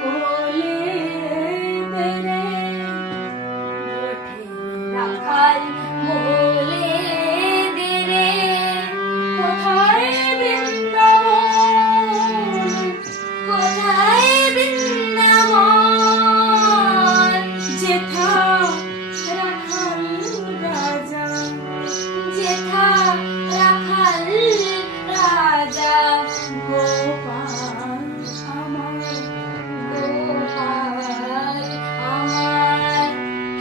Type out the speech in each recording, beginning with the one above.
বলে দে রে রাখাল বলে দে রে কোথায় বৃন্দাবন কোথায় বৃন্দাবন যেথা রাখাল রাজা যেথা রাখাল রাজা গোপাল আমার গোপাল আমার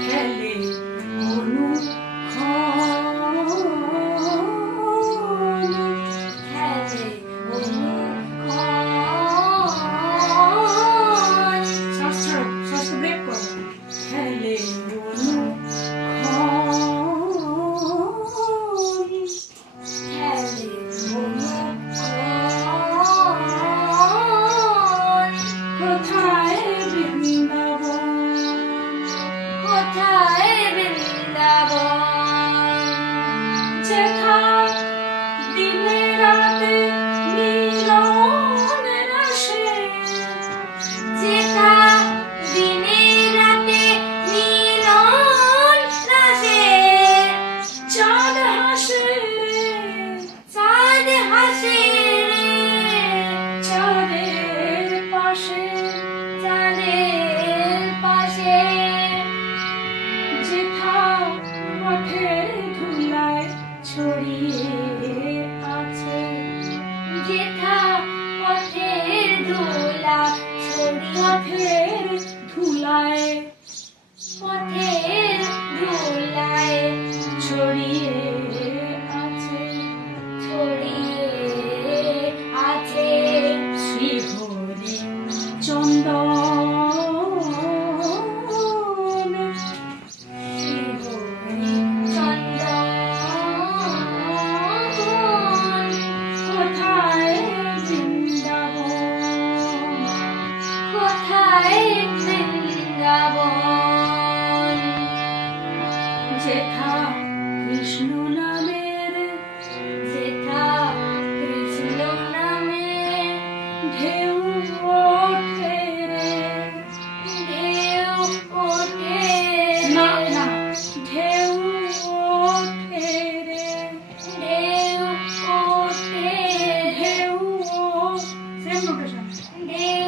খেলে অনুক্ষণ খেলে অনুক্ষণ শ্বাস ব্রেক করো খেলে অনুক্ষণ খেলে অনুক্ষণ কোথায় বৃন্দাবন কোথায় বৃন্দাবন যেথা দিনে রাতে মিলন আসে যেথা দিনে রাতে মিলন আসে চাঁদ হাসে চাঁদ হাসে চাঁদের পাশে চাঁদের পাশে যেথা পথের ধুলায় ছড়িয়ে আছে যেথা পথের ধুলা পথের ধুলায় পথের ধুলায় ছড়িয়ে আছে ছড়িয়ে আছে শ্রীহরি চন্দন শ্রীহরি চন্দন কোথায় বৃন্দাবন কোথায় বৃন্দাবন যেথা কৃষ্ণ নামের যেথা কৃষ্ণ নামের ঢেউ ওঠে রে ঢেউ ওঠে না না ঢেউ ওঠে রে ঢেউ ওঠে ঢেউ সেম নোটেশন ঢেউ